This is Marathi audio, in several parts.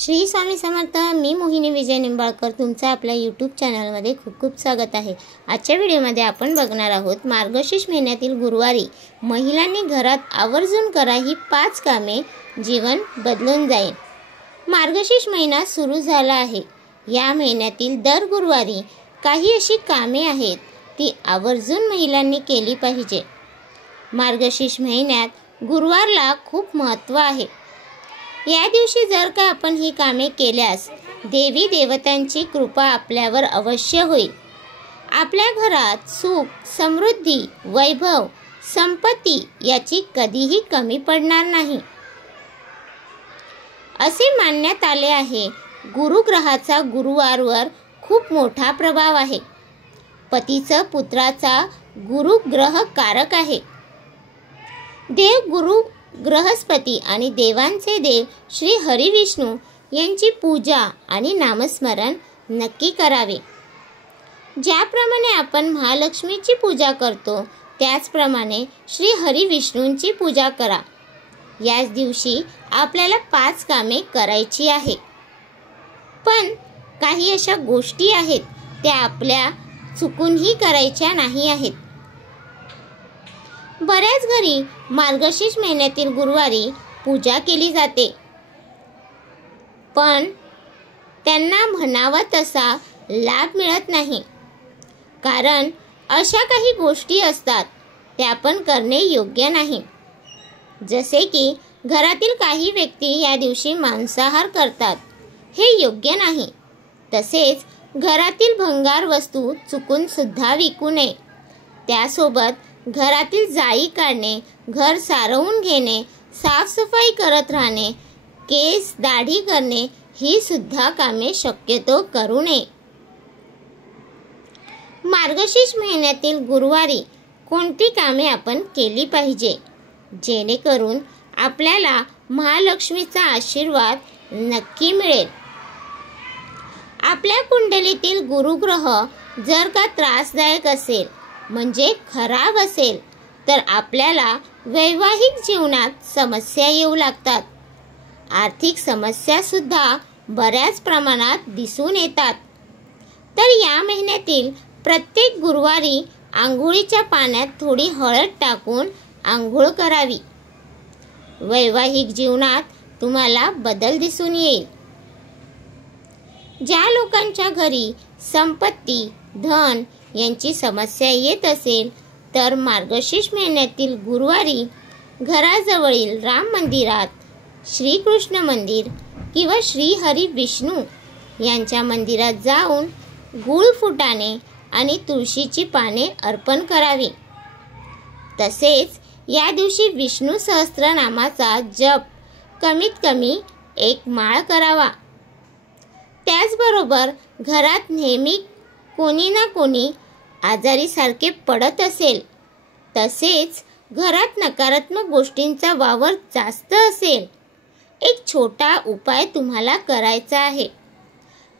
श्री स्वामी समर्थ। मी मोहिनी विजय निंबाळकर तुमचं आपल्या यूट्यूब चॅनलमध्ये खूप खूप स्वागत आहे। आजच्या व्हिडिओमध्ये आपण बघणार आहोत मार्गशीर्ष महिन्यातील गुरुवारी महिलांनी घरात आवर्जून करा ही 5 कामे, जीवन बदलून जाईल। मार्गशीर्ष महिना सुरू झाला आहे। या महिन्यातील दर गुरुवारी काही अशी कामे आहेत ती आवर्जून महिलांनी केली पाहिजे। मार्गशीर्ष महिन्यात गुरुवारला खूप महत्त्व आहे। या दिवशी जर का आपण ही कामे केल्यास देवी देवतांची कृपा आपल्यावर अवश्य होईल। आपल्या घरात सुख, समृद्धी, वैभव, संपत्ती याची कधीही कमी पडणार नाही। असे मानण्यात आले आहे गुरुग्रहाचा गुरुवारवर खूप मोठा प्रभाव आहे। पतीचा पुत्राचा गुरुग्रह कारक आहे। देव गुरु बृहस्पती आणि देवांचे देव श्री हरी विष्णू यांची पूजा आणि नामस्मरण नक्की करावे। ज्याप्रमाणे आपण महालक्ष्मीची पूजा करतो त्याचप्रमाणे श्री हरी विष्णूंची पूजा करा। याच दिवशी आपल्याला 5 कामे करायची आहे। पण काही अशा गोष्टी आहेत त्या आपल्या चुकूनही करायच्या नाही आहेत। बऱ्याच घरी मार्गशीर्ष महिन्यातील गुरुवारी पूजा केली जाते, पण त्यांना म्हणावा तसा लाभ मिळत नाही। कारण अशा काही गोष्टी असतात त्या आपण करणे योग्य नाही। जसे की घरातील काही व्यक्ती या दिवशी मांसाहार करतात, हे योग्य नाही। तसेच घरातील भंगार वस्तू चुकून सुद्धा विकू नये। त्यासोबत घरातील जाळी काढणे, घर सारवून घेणे, साफसफाई करत राहणे, केस दाढी करणे ही सुद्धा कामे शक्यतो करू नये। मार्गशीर्ष महिन्यातील गुरुवारी कोणती कामे आपण केली पाहिजे जेणेकरून आपल्याला महालक्ष्मीचा आशीर्वाद नक्की मिळेल। आपल्या कुंडलीतील गुरुग्रह जर का त्रासदायक असेल म्हणजे खराब असेल तर आपल्याला वैवाहिक जीवनात समस्या येऊ लागतात। आर्थिक समस्या सुद्धा बऱ्याच प्रमाणात दिसून येतात। तर या महिन्यातील प्रत्येक गुरुवारी आंघोळीच्या पाण्यात थोडी हळद टाकून आंघोळ करावी। वैवाहिक जीवनात तुम्हाला बदल दिसून येईल। ज्या लोकांच्या घरी संपत्ती, धन यांची समस्या येत असेल तर मार्गशीर्ष महिन्यातील गुरुवारी घराजवळील राम मंदिरात, श्रीकृष्ण मंदिर किंवा श्री हरी विष्णू यांच्या मंदिरात जाऊन गूळ फुटाणे आणि तुळशीची पाने अर्पण करावी। तसेच या दिवशी विष्णू सहस्त्रनामाचा जप कमीत कमी 1 माळ करावा। त्याचबरोबर घरात नेहमी कोणी ना कोणी आजारी सारखे पडत असेल, तसेच घरात नकारात्मक गोष्टींचा वावर जास्त असेल, एक छोटा उपाय तुम्हाला करायचा आहे।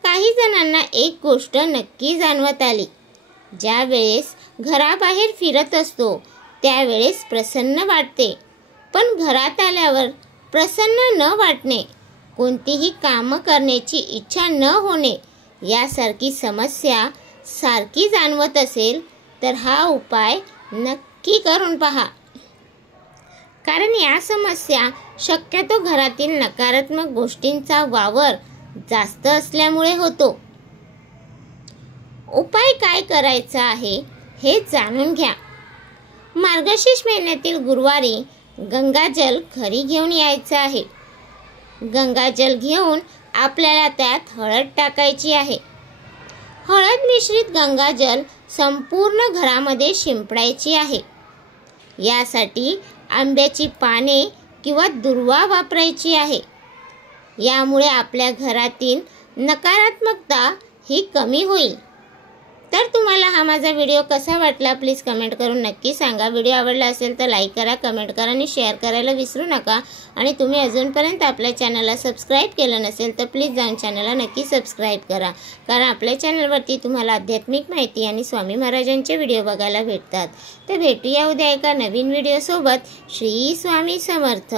काही जणांना एक गोष्ट नक्की जाणवत आली, ज्या वेळेस घराबाहेर फिरत असतो त्यावेळेस प्रसन्न वाटते, पण घरात आल्यावर प्रसन्न न वाटणे, कोणतीही कामं करण्याची इच्छा न होणे यासारखी समस्या सारखी जाणवत असेल तर हा उपाय नक्की करून पहा। कारण या समस्या शक्यतो घरातील नकारात्मक गोष्टींचा वावर जास्त असल्यामुळे होतो। उपाय काय करायचा आहे हे जाणून घ्या। मार्गशीर्ष महिन्यातील गुरुवारी गंगाजल घरी घेऊन यायचं आहे। गंगाजल घेऊन आपल्याला त्यात हळद टाकायची आहे। हळद मिश्रित गंगाजल संपूर्ण घरामध्ये शिंपडायची आहे। यासाठी आंब्याची पाने किंवा दुर्वा वापरायची आहे। यामुळे आपल्या घरातील नकारात्मकता ही कमी होईल। तर तुम्हाला हा माझा व्हिडिओ कसा वाटला प्लीज कमेंट करून नक्की सांगा। व्हिडिओ आवडला असेल तर लाईक करा, कमेंट करा आणि शेअर करायला विसरू नका। आणि तुम्ही अजूनपर्यंत आपल्या चॅनलला सबस्क्राईब केलं नसेल तर प्लीज जाऊन चॅनलला नक्की सबस्क्राईब करा। कारण आपल्या चॅनलवरती तुम्हाला आध्यात्मिक माहिती आणि स्वामी महाराजांचे व्हिडिओ बघायला भेटतात। तर भेटूया उद्या एका नवीन व्हिडिओसोबत। श्री स्वामी समर्थ।